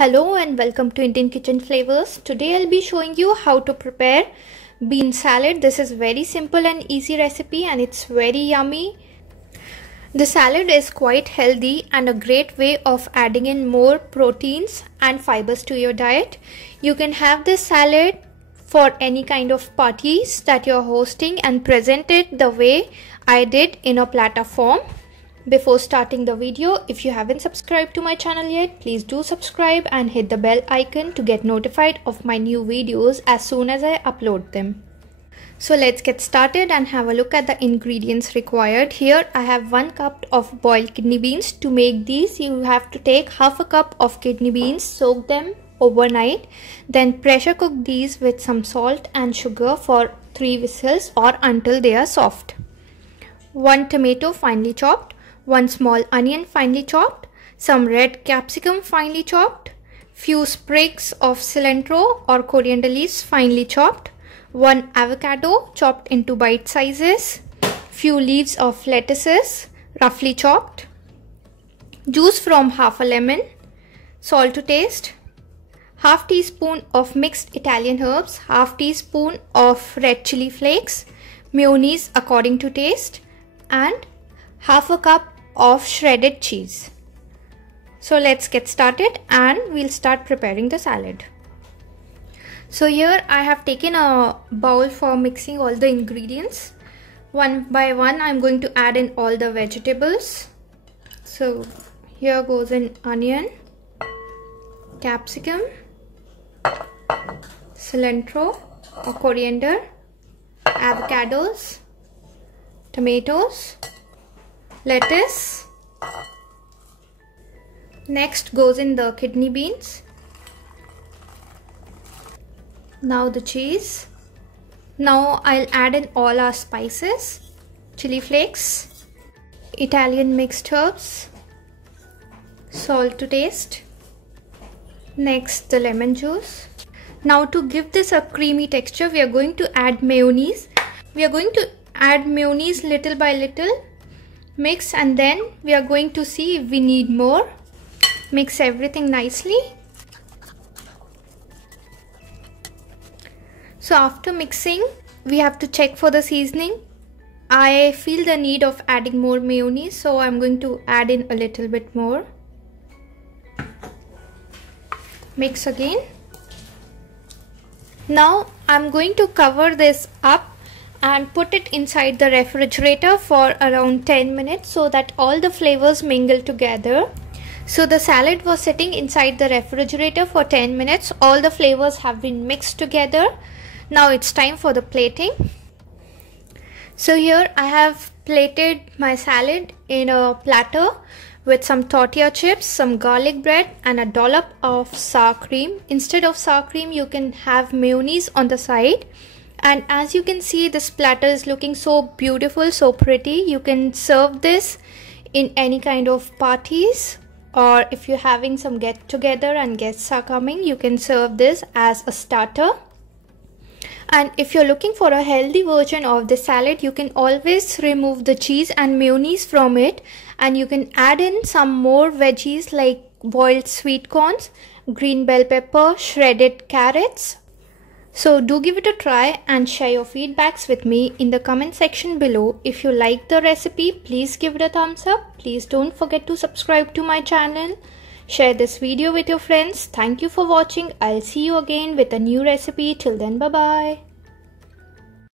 Hello and welcome to Indian Kitchen Flavors. Today I'll be showing you how to prepare bean salad. This is very simple and easy recipe and it's very yummy. The salad is quite healthy and a great way of adding in more proteins and fibers to your diet. You can have this salad for any kind of parties that you're hosting and present it the way I did in a platter form. Before starting the video, if you haven't subscribed to my channel yet, please do subscribe and hit the bell icon to get notified of my new videos as soon as I upload them. So let's get started and have a look at the ingredients required. Here I have 1 cup of boiled kidney beans. To make these, you have to take half a cup of kidney beans, soak them overnight, then pressure cook these with some salt and sugar for 3 whistles or until they are soft. 1 tomato finely chopped, 1 small onion finely chopped, some red capsicum finely chopped, few sprigs of cilantro or coriander leaves finely chopped, 1 avocado chopped into bite sizes, few leaves of lettuces roughly chopped, juice from half a lemon, salt to taste, half teaspoon of mixed Italian herbs, half teaspoon of red chili flakes, mayonnaise according to taste, and half a cup of shredded cheese. So let's get started and we'll start preparing the salad. So here I have taken a bowl for mixing all the ingredients. One by one I'm going to add in all the vegetables. So here goes an onion, capsicum, cilantro or coriander, avocados, tomatoes, lettuce. Next goes in the kidney beans. Now the cheese. Now I'll add in all our spices, chili flakes, Italian mixed herbs, salt to taste. Next the lemon juice. Now to give this a creamy texture, we are going to add mayonnaise. We are going to add mayonnaise little by little. Mix and then we are going to see if we need more. Mix everything nicely. So after mixing, we have to check for the seasoning. I feel the need of adding more mayonnaise, so I'm going to add in a little bit more. Mix again. Now I'm going to cover this up and put it inside the refrigerator for around 10 minutes so that all the flavors mingle together. So the salad was sitting inside the refrigerator for 10 minutes. All the flavors have been mixed together. Now it's time for the plating. So here I have plated my salad in a platter with some tortilla chips, some garlic bread and a dollop of sour cream. Instead of sour cream, you can have mayonnaise on the side. And as you can see, this platter is looking so beautiful, so pretty. You can serve this in any kind of parties, or if you're having some get together and guests are coming, you can serve this as a starter. And if you're looking for a healthy version of the salad, you can always remove the cheese and mayonnaise from it, and you can add in some more veggies like boiled sweet corns, green bell pepper, shredded carrots. So do give it a try and share your feedbacks with me in the comment section below. If you like the recipe, please give it a thumbs up. Please don't forget to subscribe to my channel. Share this video with your friends. Thank you for watching. I'll see you again with a new recipe. Till then, bye bye.